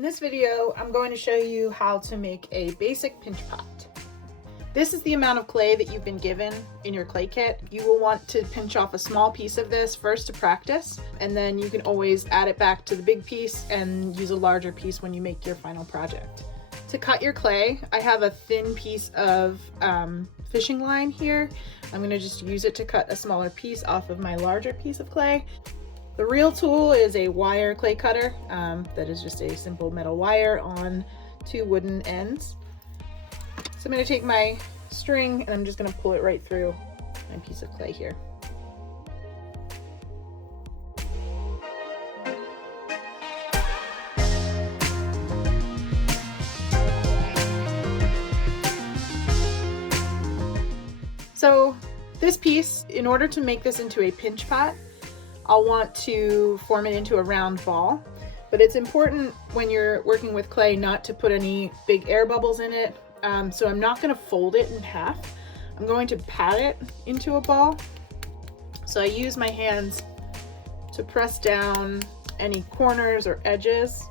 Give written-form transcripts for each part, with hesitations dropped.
In this video, I'm going to show you how to make a basic pinch pot. This is the amount of clay that you've been given in your clay kit. You will want to pinch off a small piece of this first to practice, and then you can always add it back to the big piece and use a larger piece when you make your final project. To cut your clay, I have a thin piece of fishing line here. I'm going to just use it to cut a smaller piece off of my larger piece of clay. The real tool is a wire clay cutter that is just a simple metal wire on two wooden ends. So I'm going to take my string and I'm just going to pull it right through my piece of clay here. So this piece, in order to make this into a pinch pot, I'll want to form it into a round ball, but it's important when you're working with clay not to put any big air bubbles in it. So I'm not going to fold it in half. I'm going to pat it into a ball. So I use my hands to press down any corners or edges.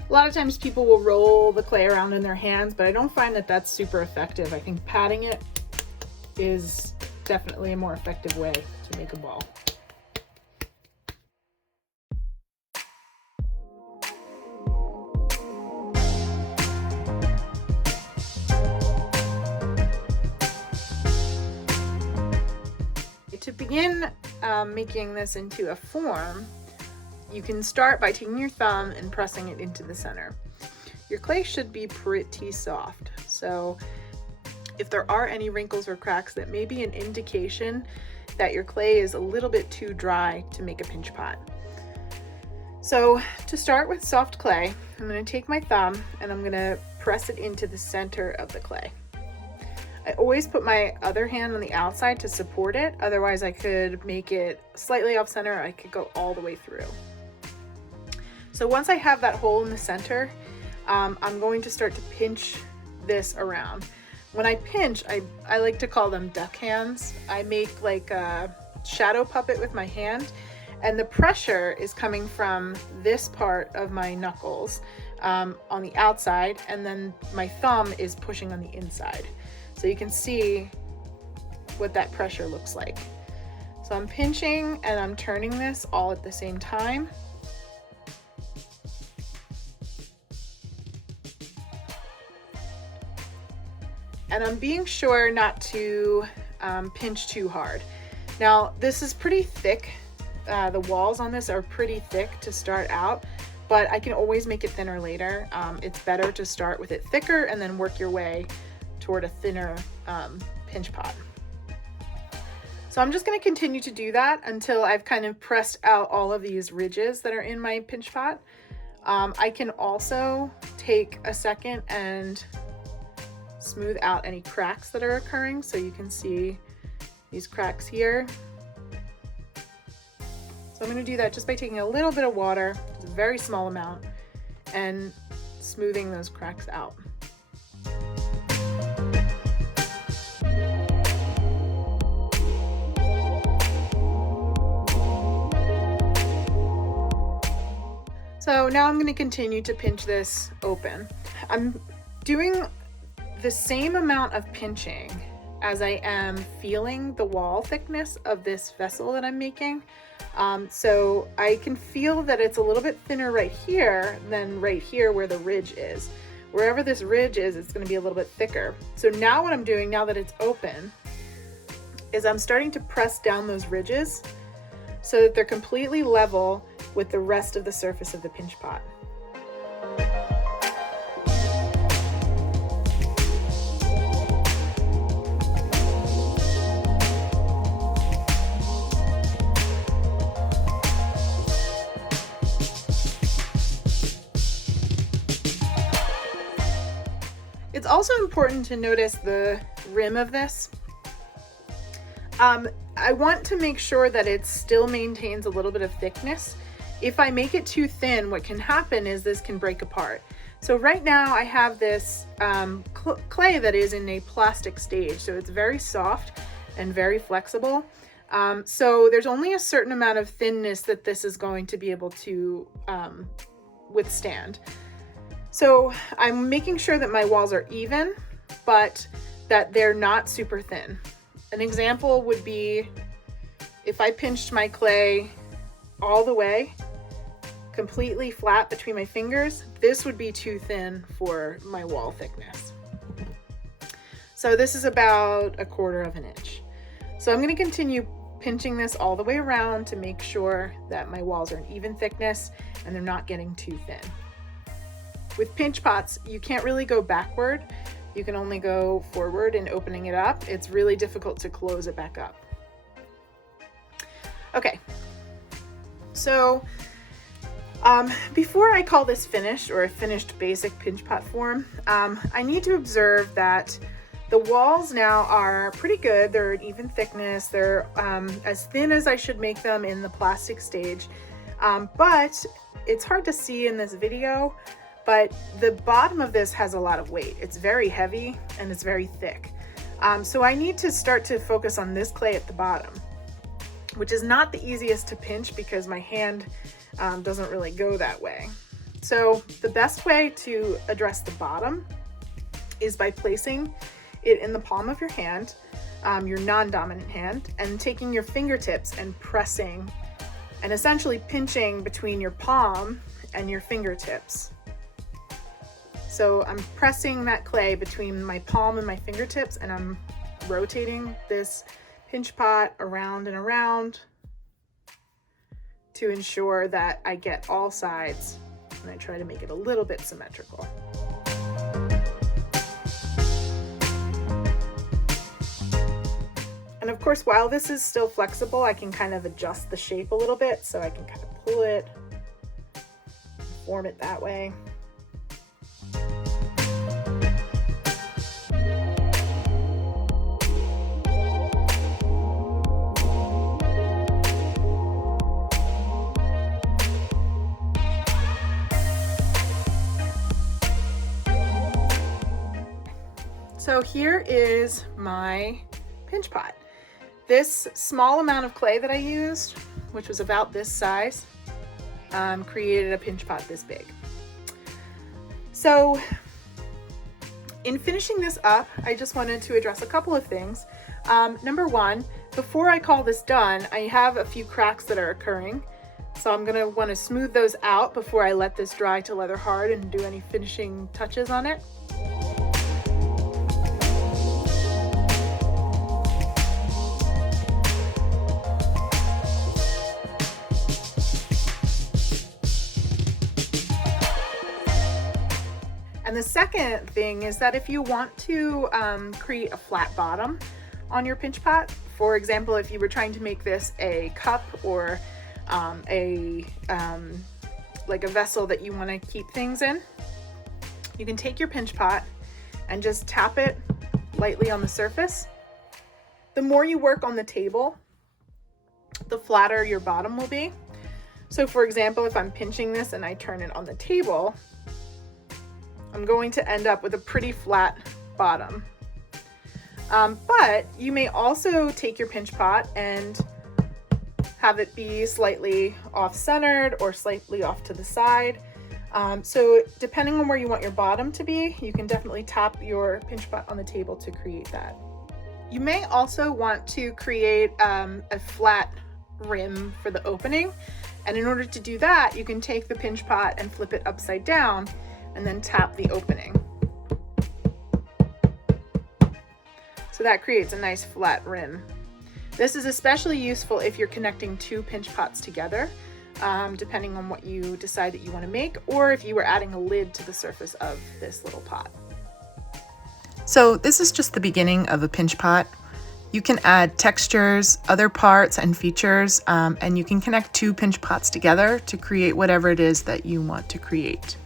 A lot of times people will roll the clay around in their hands, but I don't find that that's super effective. I think patting it is definitely a more effective way to make a ball. To begin making this into a form, you can start by taking your thumb and pressing it into the center. Your clay should be pretty soft, so if there are any wrinkles or cracks, that may be an indication that your clay is a little bit too dry to make a pinch pot. So to start with soft clay, I'm going to take my thumb and I'm going to press it into the center of the clay. I always put my other hand on the outside to support it, otherwise I could make it slightly off center, I could go all the way through. So once I have that hole in the center, I'm going to start to pinch this around. When I pinch, I like to call them duck hands. I make like a shadow puppet with my hand, and the pressure is coming from this part of my knuckles on the outside, and then my thumb is pushing on the inside. So you can see what that pressure looks like. So I'm pinching and I'm turning this all at the same time. And I'm being sure not to pinch too hard. Now this is pretty thick. The walls on this are pretty thick to start out, but I can always make it thinner later. It's better to start with it thicker and then work your way toward a thinner pinch pot. So I'm just going to continue to do that until I've kind of pressed out all of these ridges that are in my pinch pot. I can also take a second and smooth out any cracks that are occurring, so you can see these cracks here. So I'm going to do that just by taking a little bit of water, just a very small amount, and smoothing those cracks out. So now I'm going to continue to pinch this open. I'm doing the same amount of pinching as I am feeling the wall thickness of this vessel that I'm making. So I can feel that it's a little bit thinner right here than right here where the ridge is. Wherever this ridge is, it's going to be a little bit thicker. So now what I'm doing, now that it's open, is I'm starting to press down those ridges so that they're completely level with the rest of the surface of the pinch pot. It's also important to notice the rim of this. I want to make sure that it still maintains a little bit of thickness If I make it too thin, what can happen is this can break apart. So right now I have this clay that is in a plastic stage, so it's very soft and very flexible. So there's only a certain amount of thinness that this is going to be able to withstand. So I'm making sure that my walls are even, but that they're not super thin. An example would be if I pinched my clay all the way, completely flat between my fingers, this would be too thin for my wall thickness. So this is about 1/4 of an inch. So I'm going to continue pinching this all the way around to make sure that my walls are an even thickness and they're not getting too thin. With pinch pots, you can't really go backward. You can only go forward in opening it up. It's really difficult to close it back up. Okay, so before I call this finished or a finished basic pinch pot form, I need to observe that the walls now are pretty good. They're an even thickness. They're as thin as I should make them in the plastic stage, but it's hard to see in this video, but the bottom of this has a lot of weight. It's very heavy and it's very thick. So I need to start to focus on this clay at the bottom, which is not the easiest to pinch because my hand doesn't really go that way. So the best way to address the bottom is by placing it in the palm of your hand, your non-dominant hand, and taking your fingertips and pressing and essentially pinching between your palm and your fingertips. So I'm pressing that clay between my palm and my fingertips, and I'm rotating this pinch pot around and around to ensure that I get all sides, and I try to make it a little bit symmetrical. And of course, while this is still flexible, I can kind of adjust the shape a little bit, so I can kind of pull it, form it that way. So here is my pinch pot. This small amount of clay that I used, which was about this size, created a pinch pot this big. So in finishing this up, I just wanted to address a couple of things. Number one, before I call this done, I have a few cracks that are occurring. So I'm gonna wanna smooth those out before I let this dry to leather hard and do any finishing touches on it. And the second thing is that if you want to create a flat bottom on your pinch pot, for example, if you were trying to make this a cup or like a vessel that you want to keep things in, you can take your pinch pot and just tap it lightly on the surface. The more you work on the table, the flatter your bottom will be. So for example, if I'm pinching this and I turn it on the table, I'm going to end up with a pretty flat bottom. But you may also take your pinch pot and have it be slightly off-centered or slightly off to the side. So depending on where you want your bottom to be, you can definitely tap your pinch pot on the table to create that. You may also want to create a flat rim for the opening. And in order to do that, you can take the pinch pot and flip it upside down and then tap the opening. So that creates a nice flat rim. This is especially useful if you're connecting two pinch pots together, depending on what you decide that you want to make, or if you were adding a lid to the surface of this little pot. So this is just the beginning of a pinch pot. You can add textures, other parts and features, and you can connect two pinch pots together to create whatever it is that you want to create.